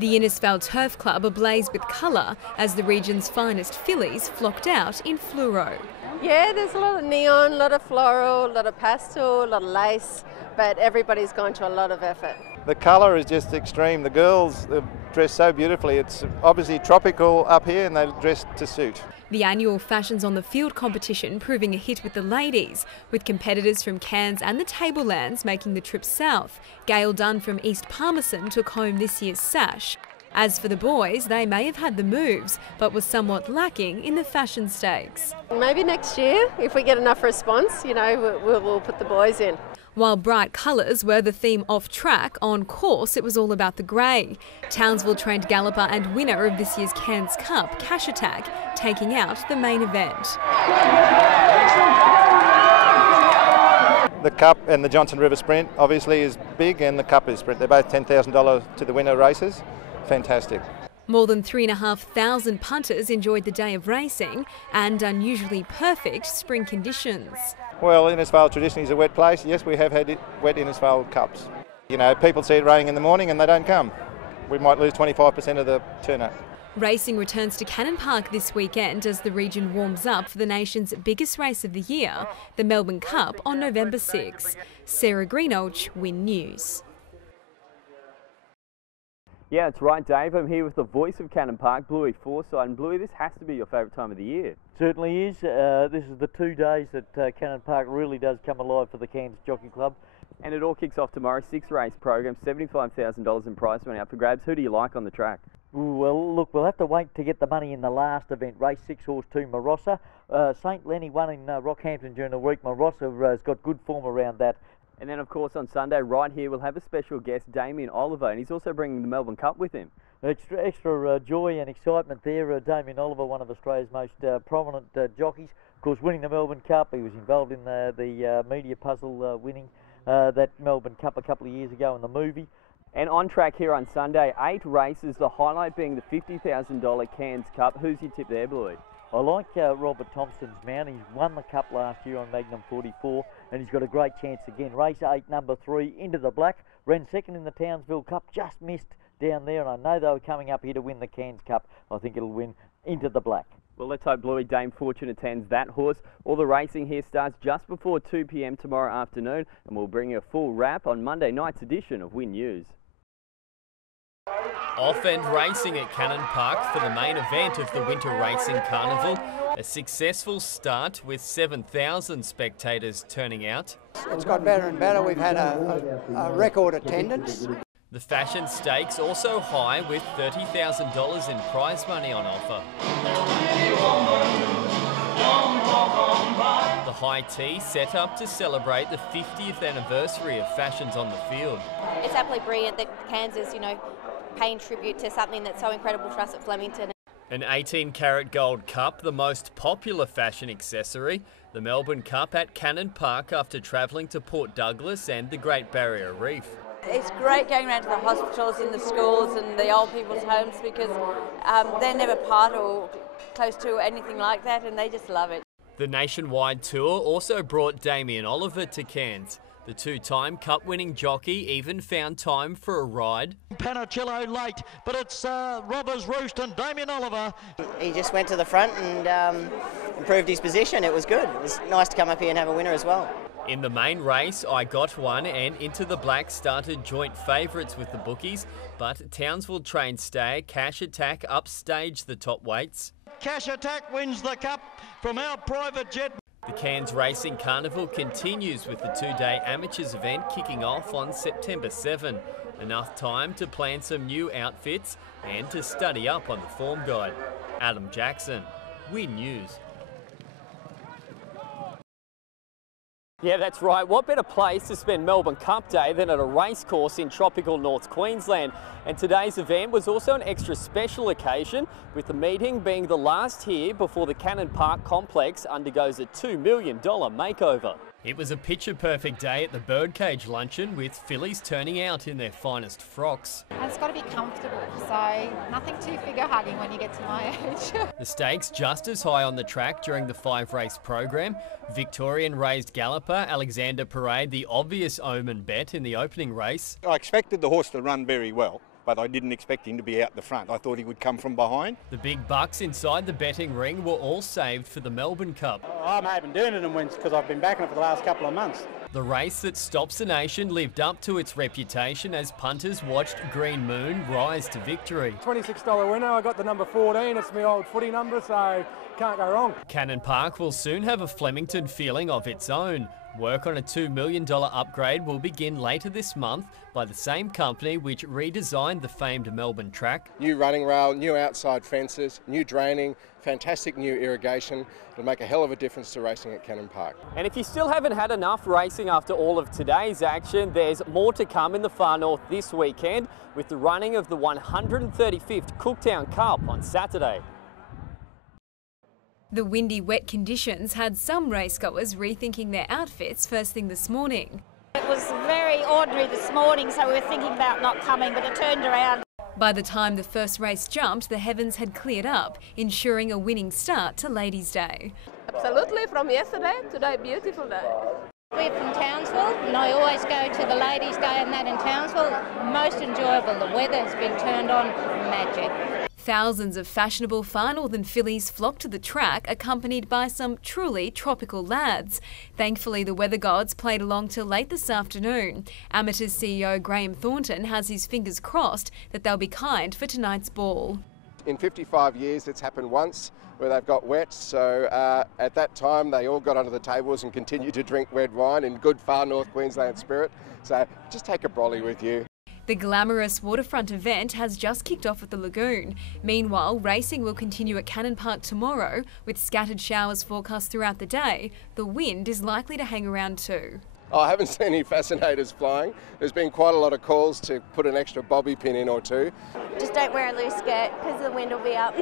The Innisfail Turf Club ablaze with colour as the region's finest fillies flocked out in fluoro. Yeah, there's a lot of neon, a lot of floral, a lot of pastel, a lot of lace, but everybody's gone to a lot of effort. The colour is just extreme. The girls are dressed so beautifully. It's obviously tropical up here and they're dressed to suit. The annual Fashions on the Field competition proving a hit with the ladies, with competitors from Cairns and the Tablelands making the trip south. Gail Dunn from East Palmerston took home this year's sash. As for the boys, they may have had the moves, but was somewhat lacking in the fashion stakes. Maybe next year, if we get enough response, we'll put the boys in. While bright colours were the theme off track, on course it was all about the grey. Townsville-trained galloper and winner of this year's Cairns Cup, Cash Attack, taking out the main event. The Cup and the Johnson River Sprint obviously is big, and the Cup is Sprint. They're both $10,000 to the winner races. Fantastic. More than 3,500 punters enjoyed the day of racing and unusually perfect spring conditions. Well, Innisfail traditionally is a wet place. Yes, we have had wet Innisfail Cups. People see it raining in the morning and they don't come. We might lose 25% of the turnout. Racing returns to Cannon Park this weekend as the region warms up for the nation's biggest race of the year, the Melbourne Cup, on November 6. Sarah Greenolch, Win News. Yeah, that's right, Dave. I'm here with the voice of Cannon Park, Bluey Forsyth. And Bluey, this has to be your favourite time of the year. Certainly is. This is the 2 days that Cannon Park really does come alive for the Cairns Jockey Club. And it all kicks off tomorrow. 6-race program, $75,000 in prize money up for grabs. Who do you like on the track? Well, look, we'll have to wait to get the money in the last event, race 6 horse 2 Marossa. St Lenny won in Rockhampton during the week. Marossa has got good form around that. And then, of course, on Sunday, right here, we'll have a special guest, Damien Oliver, and he's also bringing the Melbourne Cup with him. Extra joy and excitement there. Damien Oliver, one of Australia's most prominent jockeys. Of course, winning the Melbourne Cup. He was involved in the media puzzle winning that Melbourne Cup a couple of years ago in the movie. And on track here on Sunday, 8 races, the highlight being the $50,000 Cairns Cup. Who's your tip there, Bluey? I like Robert Thompson's mount. He's won the Cup last year on Magnum 44 and he's got a great chance again. Race 8, number 3, Into the Black. Ran second in the Townsville Cup, just missed down there, and I know they were coming up here to win the Cairns Cup. I think it'll win Into the Black. Well, let's hope Bluey Dame Fortune attends that horse. All the racing here starts just before 2 p.m. tomorrow afternoon, and we'll bring you a full wrap on Monday night's edition of Win News. Off-end racing at Cannon Park for the main event of the Winter Racing Carnival. A successful start with 7,000 spectators turning out. It's got better and better. We've had a record attendance. The fashion stakes also high with $30,000 in prize money on offer. The high tea set up to celebrate the 50th anniversary of Fashions on the Field. It's absolutely brilliant that Cairns is, paying tribute to something that's so incredible for us at Flemington. An 18-carat gold cup, the most popular fashion accessory. The Melbourne Cup at Cannon Park after travelling to Port Douglas and the Great Barrier Reef. It's great going around to the hospitals and the schools and the old people's homes because they're never part or close to anything like that and they just love it. The nationwide tour also brought Damien Oliver to Cairns. The 2-time Cup-winning jockey even found time for a ride. Panicillo late, but it's Robbers Roost and Damien Oliver. He just went to the front and improved his position. It was good. It was nice to come up here and have a winner as well. In the main race, I Got One and Into the Black started joint favourites with the bookies, but Townsville-trained stayer Cash Attack upstaged the top weights. Cash Attack wins the Cup from our private jet. The Cairns Racing Carnival continues with the 2-day amateurs event kicking off on September 7. Enough time to plan some new outfits and to study up on the form guide. Adam Jackson, Win News. Yeah, that's right. What better place to spend Melbourne Cup Day than at a racecourse in tropical North Queensland? And today's event was also an extra special occasion, with the meeting being the last here before the Cannon Park complex undergoes a $2 million makeover. It was a picture-perfect day at the Birdcage Luncheon, with fillies turning out in their finest frocks. And it's got to be comfortable, so nothing too figure-hugging when you get to my age. The stakes just as high on the track during the 5-race program. Victorian raised galloper Alexander Parade, the obvious omen bet in the opening race. I expected the horse to run very well, but I didn't expect him to be out the front. I thought he would come from behind. The big bucks inside the betting ring were all saved for the Melbourne Cup. I'm hoping Durnan wins because I've been backing it for the last couple of months. The race that stops the nation lived up to its reputation as punters watched Green Moon rise to victory. $26 winner, I got the number 14, it's my old footy number, so can't go wrong. Cannon Park will soon have a Flemington feeling of its own. Work on a $2 million upgrade will begin later this month by the same company which redesigned the famed Melbourne track. New running rail, new outside fences, new draining, fantastic new irrigation. It'll make a hell of a difference to racing at Cannon Park. And if you still haven't had enough racing after all of today's action, there's more to come in the far north this weekend with the running of the 135th Cooktown Cup on Saturday. The windy, wet conditions had some racegoers rethinking their outfits first thing this morning. It was very ordinary this morning, so we were thinking about not coming, but it turned around. By the time the first race jumped, the heavens had cleared up, ensuring a winning start to Ladies' Day. Absolutely, from yesterday, today, beautiful day. We're from Townsville, and I always go to the Ladies' Day and that in Townsville. Most enjoyable. The weather has been turned on, magic. Thousands of fashionable far northern fillies flocked to the track, accompanied by some truly tropical lads. Thankfully, the weather gods played along till late this afternoon. Amateurs CEO Graham Thornton has his fingers crossed that they'll be kind for tonight's ball. In 55 years, it's happened once where they've got wet, so at that time they all got under the tables and continued to drink red wine in good far north Queensland spirit. So just take a brolly with you. The glamorous waterfront event has just kicked off at the lagoon. Meanwhile, racing will continue at Cannon Park tomorrow, with scattered showers forecast throughout the day. The wind is likely to hang around too. I haven't seen any fascinators flying. There's been quite a lot of calls to put an extra bobby pin in or two. Just don't wear a loose skirt because the wind will be up.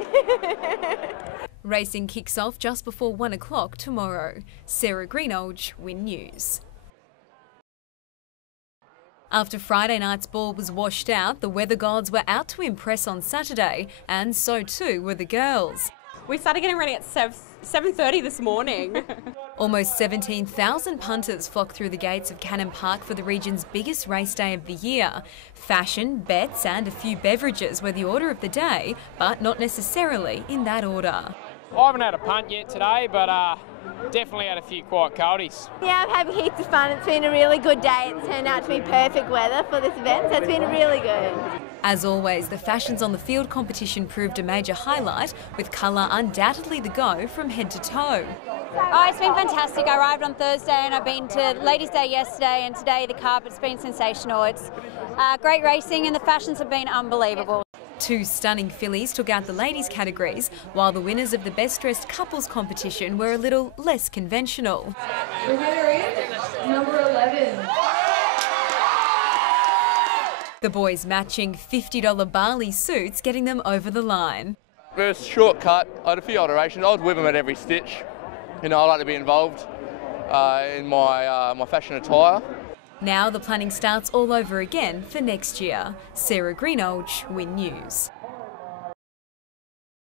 Racing kicks off just before 1 o'clock tomorrow. Sarah Greenolge, Win News. After Friday night's ball was washed out, the weather gods were out to impress on Saturday, and so too were the girls. We started getting ready at 7:30 this morning. Almost 17,000 punters flocked through the gates of Cannon Park for the region's biggest race day of the year. Fashion, bets and a few beverages were the order of the day, but not necessarily in that order. I haven't had a punt yet today, but definitely had a few quiet coldies. Yeah, I'm having heaps of fun. It's been a really good day. It's turned out to be perfect weather for this event, so it's been really good. As always, the Fashions on the Field competition proved a major highlight, with colour undoubtedly the go from head to toe. Oh, it's been fantastic. I arrived on Thursday and I've been to Ladies' Day yesterday and today the Cup. It's been sensational. It's great racing and the fashions have been unbelievable. Two stunning fillies took out the ladies' categories, while the winners of the Best Dressed Couples competition were a little less conventional. The winner is number 11. The boys matching $50 Bali suits, getting them over the line. First shortcut, I had a few alterations. I was with them at every stitch. You know, I like to be involved in my fashion attire. Now the planning starts all over again for next year. Sarah Greenolge, Win News.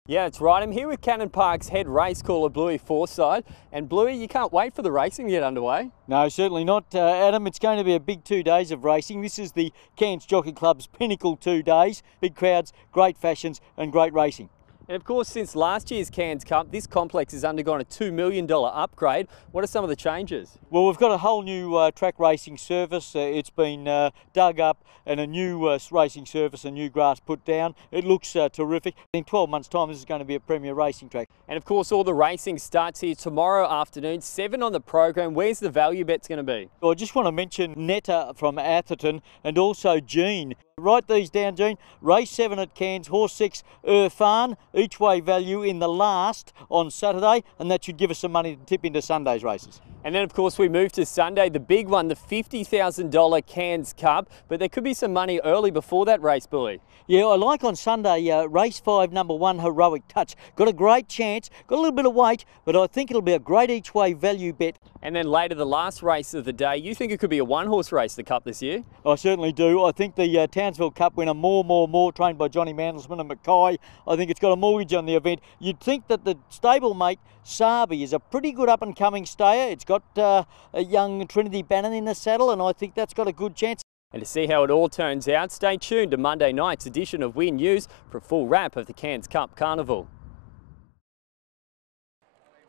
Yeah, that's right. I'm here with Cannon Park's head race caller, Bluey Forsyth. And Bluey, you can't wait for the racing to get underway. No, certainly not, Adam. It's going to be a big 2 days of racing. This is the Cairns Jockey Club's pinnacle 2 days. Big crowds, great fashions and great racing. And of course, since last year's Cairns Cup, this complex has undergone a $2 million upgrade. What are some of the changes? Well, we've got a whole new track racing surface. It's been dug up and a new racing surface, a new grass put down. It looks terrific. In 12 months' time, this is going to be a premier racing track. And of course, all the racing starts here tomorrow afternoon, 7 on the program. Where's the value bet's going to be? Well, I just want to mention Netta from Atherton and also Jean. Write these down, Jean. Race 7 at Cairns, horse 6, Irfan, each way value in the last on Saturday, and that should give us some money to tip into Sunday's races. And then, of course, we move to Sunday, the big one, the $50,000 Cairns Cup. But there could be some money early before that race, Bully. Yeah, I like on Sunday, race 5, number 1, Heroic Touch. Got a great chance, got a little bit of weight, but I think it'll be a great each way value bet. And then later, the last race of the day, you think it could be a one-horse race, the Cup this year? I certainly do. I think the Townsville Cup winner, More, trained by Johnny Mandelsman and Mackay, I think it's got a mortgage on the event. You'd think that the stablemate, Sabi, is a pretty good up-and-coming stayer. It's got a young Trinity Bannon in the saddle, and I think that's got a good chance. And to see how it all turns out, stay tuned to Monday night's edition of Win News for a full wrap of the Cairns Cup Carnival.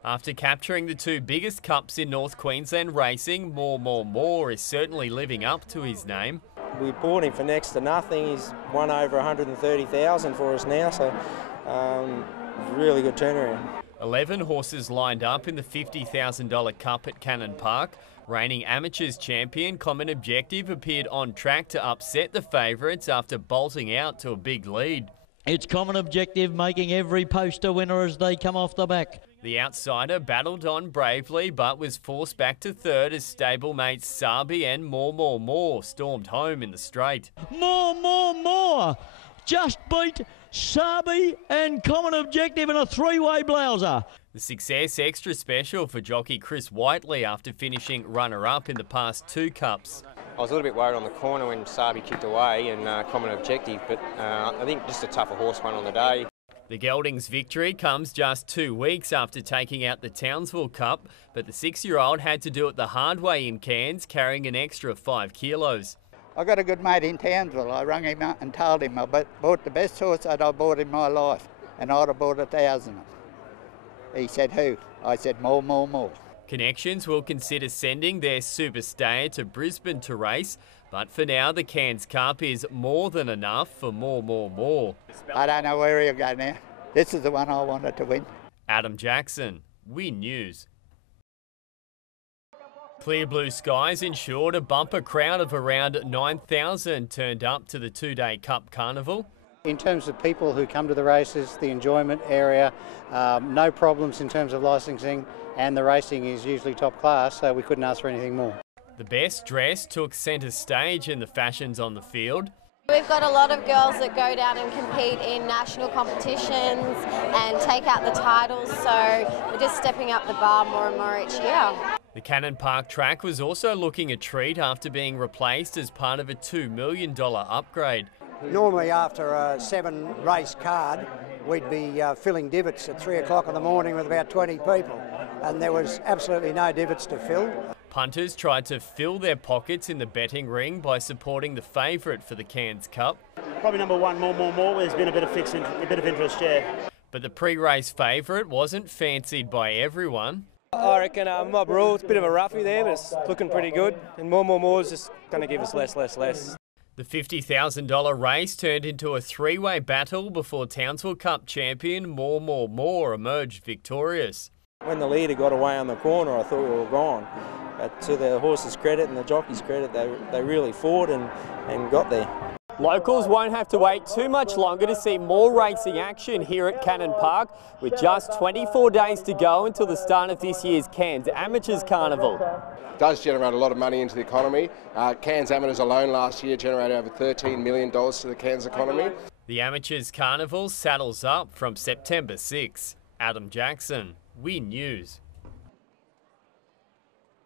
After capturing the two biggest cups in North Queensland racing, More is certainly living up to his name. We bought him for next to nothing. He's won over 130,000 for us now, so really good turnaround. 11 horses lined up in the $50,000 Cup at Cannon Park. Reigning Amateurs champion Common Objective appeared on track to upset the favourites after bolting out to a big lead. It's Common Objective making every poster winner as they come off the back. The outsider battled on bravely but was forced back to third as stablemates Sabi and More stormed home in the straight. More! Just beat Sabi and Common Objective in a three-way blouser. The success extra special for jockey Chris Whiteley after finishing runner-up in the past two cups. I was a little bit worried on the corner when Sabi kicked away and Common Objective, but I think just a tougher horse won on the day. The Geldings' victory comes just 2 weeks after taking out the Townsville Cup, but the 6-year-old had to do it the hard way in Cairns, carrying an extra 5 kilos. I got a good mate in Townsville. I rang him up and told him I bought the best horse that I bought in my life, and I'd have bought 1,000. He said, who? I said, more. Connections will consider sending their superstayer to Brisbane to race, but for now the Cairns Cup is more than enough for more. I don't know where he'll go now. This is the one I wanted to win. Adam Jackson, Win News. Clear blue skies ensured a bumper crowd of around 9,000 turned up to the 2-day Cup Carnival. In terms of people who come to the races, the enjoyment area, no problems in terms of licensing, and the racing is usually top class, so we couldn't ask for anything more. The best dress took centre stage in the fashions on the field. We've got a lot of girls that go down and compete in national competitions and take out the titles, so we're just stepping up the bar more and more each year. The Cannon Park track was also looking a treat after being replaced as part of a $2 million upgrade. Normally after a 7-race card, we'd be filling divots at 3 o'clock in the morning with about 20 people, and there was absolutely no divots to fill. Punters tried to fill their pockets in the betting ring by supporting the favourite for the Cairns Cup. Probably number one, more. There's been a bit of interest, yeah. But the pre-race favourite wasn't fancied by everyone. I reckon Mob Rule, it's a bit of a roughie there, but it's looking pretty good. And more is just going to give us less. The $50,000 race turned into a 3-way battle before Townsville Cup champion More emerged victorious. When the leader got away on the corner, I thought we were gone. But to the horse's credit and the jockey's credit, they really fought and got there. Locals won't have to wait too much longer to see more racing action here at Cannon Park, with just 24 days to go until the start of this year's Cairns Amateurs Carnival. It does generate a lot of money into the economy. Cairns Amateurs alone last year generated over $13 million to the Cairns economy. The Amateurs Carnival saddles up from September 6. Adam Jackson, Win News.